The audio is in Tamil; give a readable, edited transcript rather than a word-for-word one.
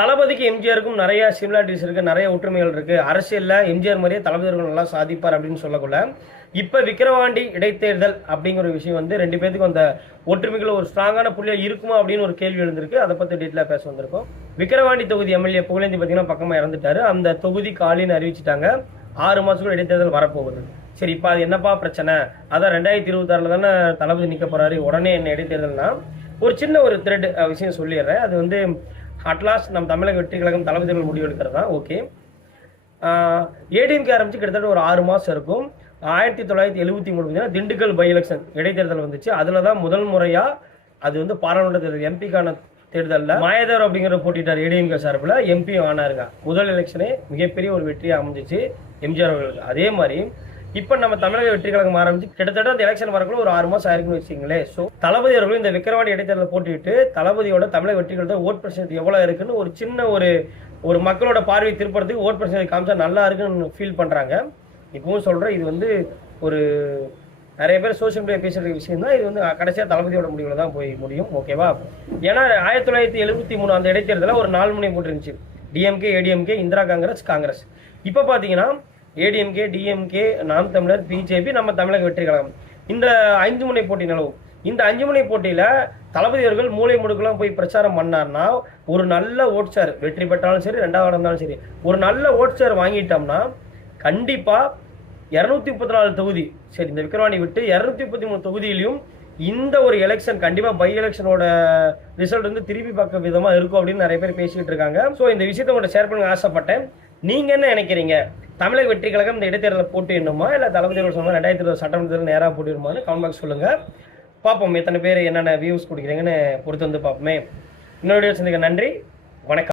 தளபதிக்கு எம்ஜிஆருக்கும் நிறைய சிமிலாரிட்டிஸ் இருக்குது, நிறைய ஒற்றுமைகள் இருக்குது. அரசியலில் எம்ஜிஆர் மாதிரியே தளபதி அவர்கள் நல்லா சாதிப்பார் அப்படின்னு சொல்லக்குள்ள இப்போ விக்கிரவாண்டி இடைத்தேர்தல் அப்படிங்கிற ஒரு விஷயம் வந்து ரெண்டு பேத்துக்கும் அந்த ஒற்றுமைகள் ஒரு ஸ்ட்ராங்கான புள்ளியாக இருக்குமா அப்படின்னு ஒரு கேள்வி எழுந்திருக்கு. அதை பற்றி டீட்டெயிலாக பேச வந்திருக்கோம். விக்கிரவாண்டி தொகுதி எம்எல்ஏ புகழேந்தி பார்த்தீங்கன்னா பக்கமாக இறந்துட்டாரு. அந்த தொகுதி காலின்னு அறிவிச்சிட்டாங்க. 6 மாதத்துக்குள்ள இடைத்தேர்தல் வரப்போகுது. சரி, இப்போ அது என்னப்பா பிரச்சனை? அதான் 2026 தானே தளபதி நிற்க போகிறாரு, உடனே என்ன இடைத்தேர்தல்னா ஒரு சின்ன ஒரு த்ரெட் விஷயம் சொல்லிடுறேன். அது வந்து அட்லாஸ்ட் நம்ம தமிழக வெற்றி கழகம் தளபதிகள் முடிவு எடுக்கிறது தான். ஓகே, ஏடிஎம்கே ஆரம்பிச்சு கிட்டத்தட்ட ஒரு 6 மாதம் இருக்கும். 1973 திண்டுக்கல் பை எலெக்ஷன் இடைத்தேர்தல் வந்துச்சு. அதில் தான் முதல் முறையாக அது வந்து பாராளுமன்ற தேர்தல் எம்பிக்கான தேர்தலில் மாயதேவர் அப்படிங்கிற போட்டிட்டார் ஏடிஎம்கே சார்பில், எம்பி ஆனாருங்க. முதல் எலெக்ஷனே மிகப்பெரிய ஒரு வெற்றியாக அமைஞ்சிச்சு எம்ஜிஆர் அவர்களுக்கு. அதே மாதிரி இப்போ நம்ம தமிழக வெற்றி கழகம் ஆரம்பிச்சு கிட்டத்தட்ட அந்த எலெக்ஷன் வரக்குள்ள ஒரு 6 மாதம் ஆயிருக்குன்னு வச்சுங்களேன். ஸோ தளபதி அவர்களும் இந்த விக்கிரவாண்டி இடைத்தேர்தல் போட்டிட்டு தளபதியோட தமிழக வெற்றி கழகத்தோட ஓட் பர்சன்டேஜ் எவ்வளோ இருக்குன்னு ஒரு சின்ன ஒரு மக்களோட பார்வை திருப்பறதுக்கு ஓட் பர்சன்டேஜ் காமிச்சா நல்லா இருக்குன்னு ஃபீல் பண்ணுறாங்க. இப்பவும் சொல்கிறேன், இது வந்து ஒரு நிறைய பேர் சோஷியல் மீடியா பேசுகிற விஷயம் தான். இது வந்து கடைசியாக தளபதியோட முடிவில் தான் போய் முடியும். ஓகேவா? ஏன்னா 1973 அந்த இடைத்தேர்தலில் ஒரு 4 முனை போட்டுருந்துச்சு. டிஎம்கே, ஏடிஎம்கே, இந்திரா காங்கிரஸ். இப்போ பார்த்தீங்கன்னா ஏடிஎம்கே, டிஎம்கே, நாம் தமிழர், பிஜேபி, நம்ம தமிழக வெற்றி கழகம், இந்த 5 முனை போட்டி நிலவும். இந்த 5 முனை போட்டியில் தளபதி அவர்கள் மூளை முடுக்கெல்லாம் போய் பிரச்சாரம் பண்ணார்னா ஒரு நல்ல ஓட் ஷேர், வெற்றி பெற்றாலும் சரி, 2வது இருந்தாலும் சரி, ஒரு நல்ல ஓட் ஷேர் வாங்கிட்டோம்னா கண்டிப்பாக 234 தொகுதி, சரி இந்த விக்கிரவாண்டி விட்டு 233 தொகுதியிலையும் இந்த ஒரு எலெக்ஷன் கண்டிப்பாக பை எலெக்ஷனோட ரிசல்ட் வந்து திருப்பி பார்க்க விதமாக இருக்கும் அப்படின்னு நிறைய பேர் பேசிக்கிட்டு இருக்காங்க. ஸோ இந்த விஷயத்தை உங்கள்கிட்ட ஷேர் பண்ண ஆசைப்பட்டேன். நீங்கள் என்ன நினைக்கிறீங்க? தமிழக வெற்றி கழகம் இந்த இடைத்தேர்தலில் போட்டிடணுமா, இல்லை தளபதி சொன்னால் 2020 சட்டமன்றத்தில் நேராக போட்டிடுமான்னு கமெண்ட் பாக்ஸ் சொல்லுங்கள். பார்ப்போம் எத்தனை பேர் என்னென்ன வியூஸ் கொடுக்குறீங்கன்னு பொறுத்து வந்து பார்ப்போமே. இன்னொரு வீடியோ சந்திக்க நன்றி, வணக்கம்.